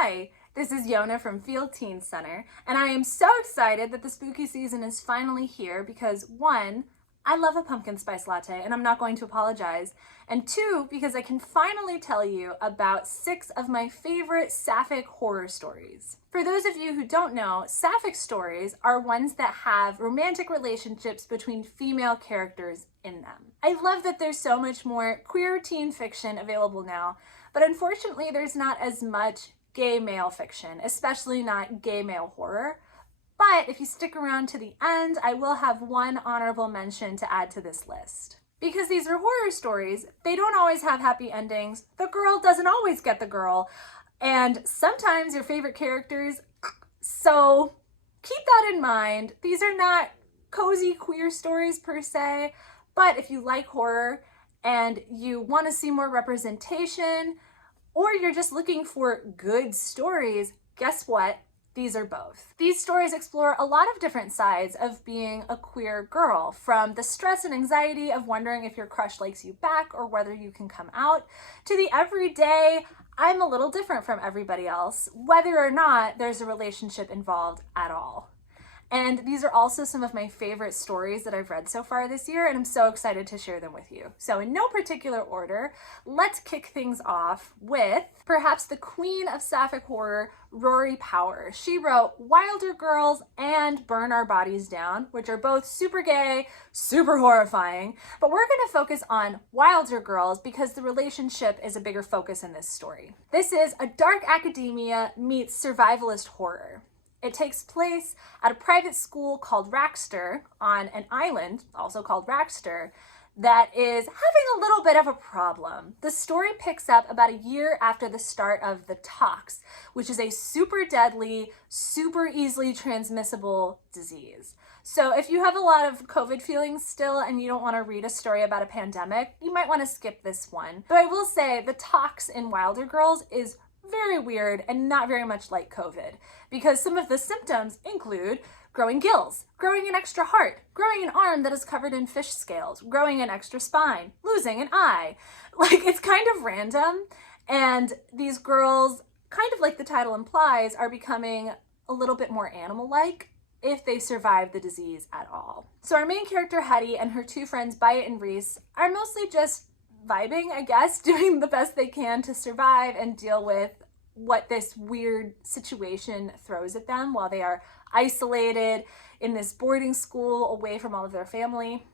Hi, this is Yona from Field Teen Center, and I am so excited that the spooky season is finally here because one, I love a pumpkin spice latte and I'm not going to apologize, and two, because I can finally tell you about 6 of my favorite Sapphic horror stories. For those of you who don't know, Sapphic stories are ones that have romantic relationships between female characters in them. I love that there's so much more queer teen fiction available now, but unfortunately there's not as much gay male fiction, especially not gay male horror. But if you stick around to the end, I will have one honorable mention to add to this list. Because these are horror stories, they don't always have happy endings. The girl doesn't always get the girl, and sometimes your favorite characters. So keep that in mind. These are not cozy queer stories per se, but if you like horror and you want to see more representation, or you're just looking for good stories, guess what? These are both. These stories explore a lot of different sides of being a queer girl, from the stress and anxiety of wondering if your crush likes you back or whether you can come out, to the everyday, I'm a little different from everybody else, whether or not there's a relationship involved at all. And these are also some of my favorite stories that I've read so far this year, and I'm so excited to share them with you. So in no particular order, let's kick things off with perhaps the queen of Sapphic horror, Rory Power. She wrote Wilder Girls and Burn Our Bodies Down, which are both super gay, super horrifying, but we're going to focus on Wilder Girls because the relationship is a bigger focus in this story. This is a dark academia meets survivalist horror. It takes place at a private school called Raxter on an island, also called Raxter, that is having a little bit of a problem. The story picks up about a year after the start of the Tox, which is a super deadly, super easily transmissible disease. So if you have a lot of COVID feelings still and you don't want to read a story about a pandemic, you might want to skip this one. But I will say the Tox in Wilder Girls is very weird and not very much like COVID, because some of the symptoms include growing gills, growing an extra heart, growing an arm that is covered in fish scales, growing an extra spine, losing an eye. Like, it's kind of random, and these girls, kind of like the title implies, are becoming a little bit more animal-like if they survive the disease at all. So our main character Hetty and her 2 friends Byatt and Reese are mostly just vibing, I guess, doing the best they can to survive and deal with what this weird situation throws at them while they are isolated in this boarding school away from all of their family.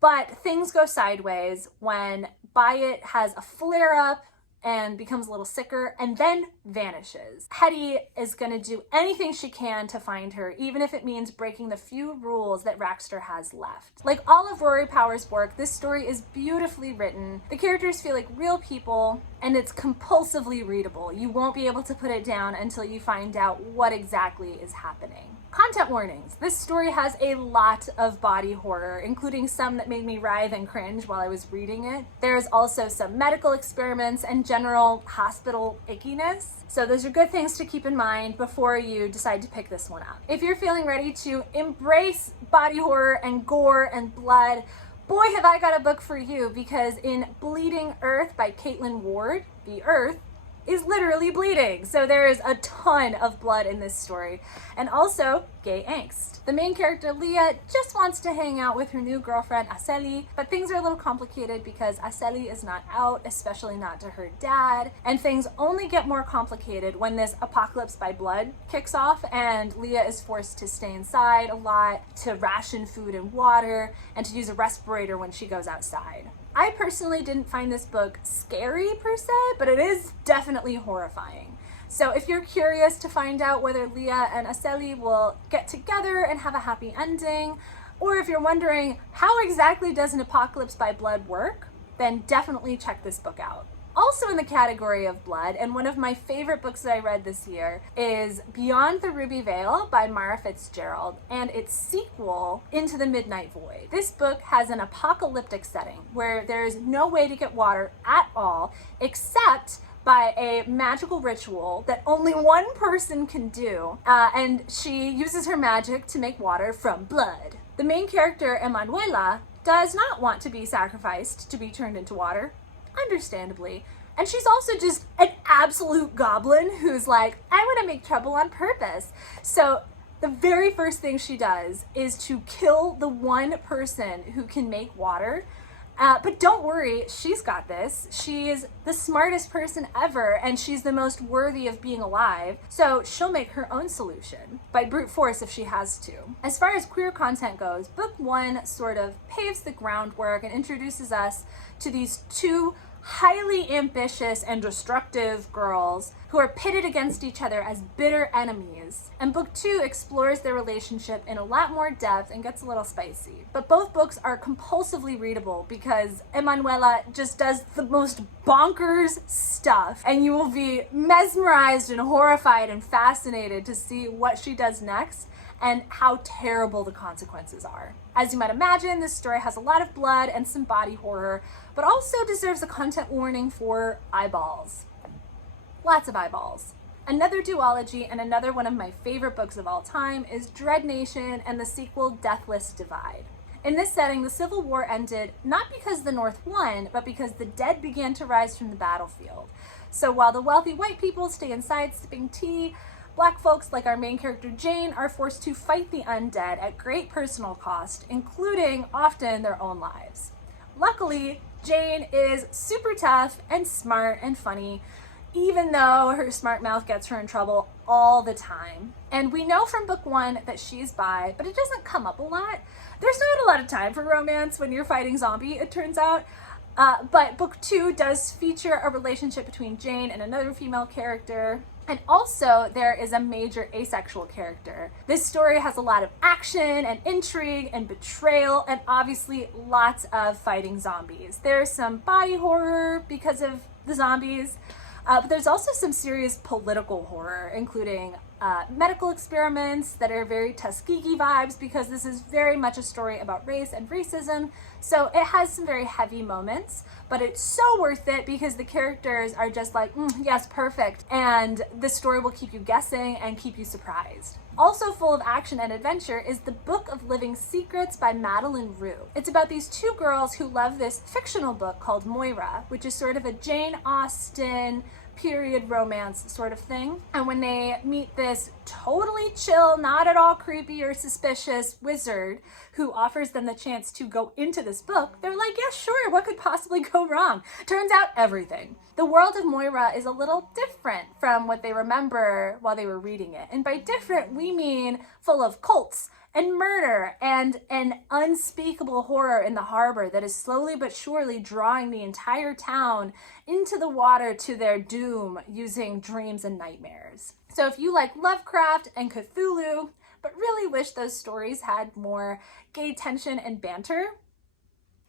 But things go sideways when Byatt has a flare-up and becomes a little sicker and then vanishes. Hetty is going to do anything she can to find her, even if it means breaking the few rules that Raxter has left. Like all of Rory Power's work, this story is beautifully written. The characters feel like real people, and it's compulsively readable. You won't be able to put it down until you find out what exactly is happening. Content warnings. This story has a lot of body horror, including some that made me writhe and cringe while I was reading it. There's also some medical experiments and general hospital ickiness. So those are good things to keep in mind before you decide to pick this one up. If you're feeling ready to embrace body horror and gore and blood, boy, have I got a book for you, because in Bleeding Earth by Kaitlin Ward, the Earth is literally bleeding. So there is a ton of blood in this story. And also gay angst. The main character Leah just wants to hang out with her new girlfriend Aseli, but things are a little complicated because Aseli is not out, especially not to her dad. And things only get more complicated when this apocalypse by blood kicks off and Leah is forced to stay inside a lot, to ration food and water, and to use a respirator when she goes outside. I personally didn't find this book scary per se, but it is definitely horrifying. So if you're curious to find out whether Leah and Aseli will get together and have a happy ending, or if you're wondering how exactly does an apocalypse by blood work, then definitely check this book out. Also in the category of blood, and one of my favorite books that I read this year, is Beyond the Ruby Veil by Mara Fitzgerald and its sequel, Into the Midnight Void. This book has an apocalyptic setting where there is no way to get water at all except by a magical ritual that only one person can do, and she uses her magic to make water from blood. The main character, Emanuela, does not want to be sacrificed to be turned into water, understandably. And she's also just an absolute goblin who's like, I want to make trouble on purpose. So the very first thing she does is to kill the one person who can make water. But don't worry, she's got this. She's the smartest person ever, and she's the most worthy of being alive. So she'll make her own solution by brute force if she has to. As far as queer content goes, book one sort of paves the groundwork and introduces us to these two highly ambitious and destructive girls who are pitted against each other as bitter enemies. And book two explores their relationship in a lot more depth and gets a little spicy. But both books are compulsively readable because Emanuela just does the most bonkers stuff, and you will be mesmerized and horrified and fascinated to see what she does next and how terrible the consequences are. As you might imagine, this story has a lot of blood and some body horror, but also deserves a content warning for eyeballs. Lots of eyeballs. Another duology and another one of my favorite books of all time is Dreadnation and the sequel Deathless Divide. In this setting, the Civil War ended not because the North won, but because the dead began to rise from the battlefield. So while the wealthy white people stay inside sipping tea, Black folks, like our main character Jane, are forced to fight the undead at great personal cost, including often their own lives. Luckily, Jane is super tough and smart and funny, even though her smart mouth gets her in trouble all the time. And we know from book one that she's bi, but it doesn't come up a lot. There's not a lot of time for romance when you're fighting zombie, it turns out. But book two does feature a relationship between Jane and another female character. And also there is a major asexual character. This story has a lot of action and intrigue and betrayal and obviously lots of fighting zombies. There's some body horror because of the zombies, but there's also some serious political horror, including medical experiments that are very Tuskegee vibes because this is very much a story about race and racism. So it has some very heavy moments, but it's so worth it because the characters are just like, yes, perfect. And the story will keep you guessing and keep you surprised. Also full of action and adventure is The Book of Living Secrets by Madeline Roux. It's about these two girls who love this fictional book called Moira, which is sort of a Jane Austen period romance sort of thing. And when they meet this totally chill, not at all creepy or suspicious wizard who offers them the chance to go into this book, they're like, yeah, sure, what could possibly go wrong? Turns out everything. The world of Moira is a little different from what they remember while they were reading it. And by different, we mean full of cults and murder and an unspeakable horror in the harbor that is slowly but surely drawing the entire town into the water to their doom using dreams and nightmares. So if you like Lovecraft and Cthulhu, but really wish those stories had more gay tension and banter,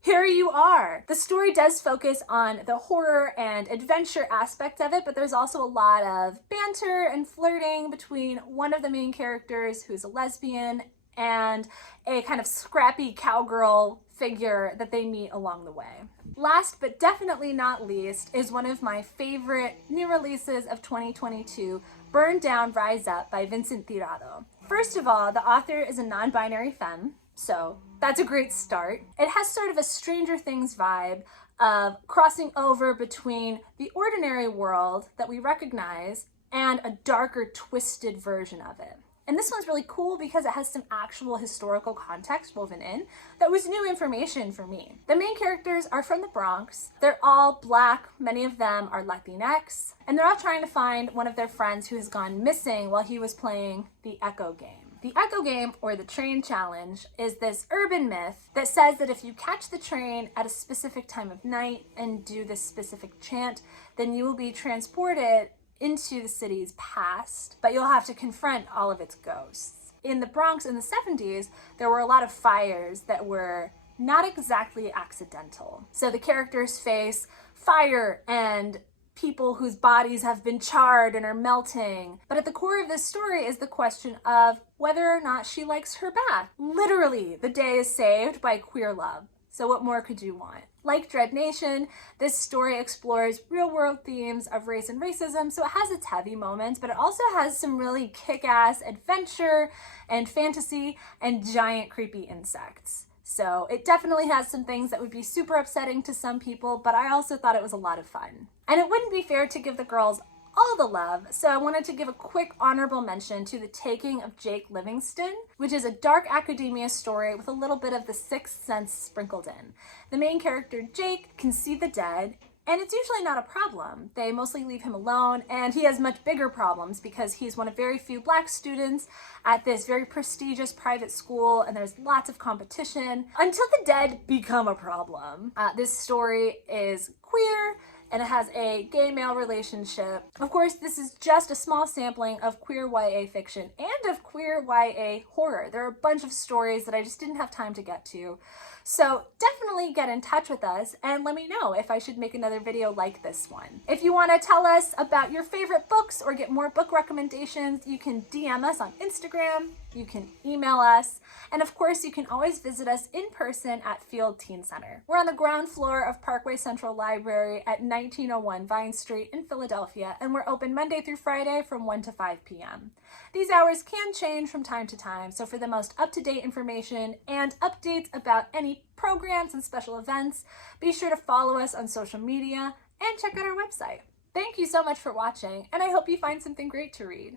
here you are. The story does focus on the horror and adventure aspect of it, but there's also a lot of banter and flirting between one of the main characters who's a lesbian and a kind of scrappy cowgirl figure that they meet along the way. Last but definitely not least is one of my favorite new releases of 2022, Burn Down, Rise Up by Vincent Tirado. First of all, the author is a non-binary femme, so that's a great start. It has sort of a Stranger Things vibe of crossing over between the ordinary world that we recognize and a darker, twisted version of it. And this one's really cool because it has some actual historical context woven in that was new information for me. The main characters are from the Bronx. They're all Black, many of them are Latinx, and they're all trying to find one of their friends who has gone missing while he was playing the Echo game. The Echo game, or the train challenge, is this urban myth that says that if you catch the train at a specific time of night and do this specific chant, then you will be transported into the city's past, but you'll have to confront all of its ghosts. In the Bronx in the 70s, there were a lot of fires that were not exactly accidental. So the characters face fire and people whose bodies have been charred and are melting. But at the core of this story is the question of whether or not she likes her bath. Literally, the day is saved by queer love. So what more could you want? Like Dreadnation, this story explores real-world themes of race and racism, so it has its heavy moments, but it also has some really kick-ass adventure and fantasy and giant creepy insects. So it definitely has some things that would be super upsetting to some people, but I also thought it was a lot of fun. And it wouldn't be fair to give the girls all the love, so I wanted to give a quick honorable mention to The Taking of Jake Livingston, which is a dark academia story with a little bit of The Sixth Sense sprinkled in. The main character, Jake, can see the dead, and it's usually not a problem. They mostly leave him alone, and he has much bigger problems because he's one of very few Black students at this very prestigious private school, and there's lots of competition until the dead become a problem. This story is queer, and it has a gay-male relationship. Of course, this is just a small sampling of queer YA fiction and of queer YA horror. There are a bunch of stories that I just didn't have time to get to. So definitely get in touch with us and let me know if I should make another video like this one. If you want to tell us about your favorite books or get more book recommendations, you can DM us on Instagram, you can email us, and of course you can always visit us in person at Field Teen Center. We're on the ground floor of Parkway Central Library at 1901 Vine Street in Philadelphia, and we're open Monday through Friday from 1 to 5 p.m. These hours can change from time to time, so for the most up-to-date information and updates about any programs and special events, be sure to follow us on social media and check out our website. Thank you so much for watching, and I hope you find something great to read.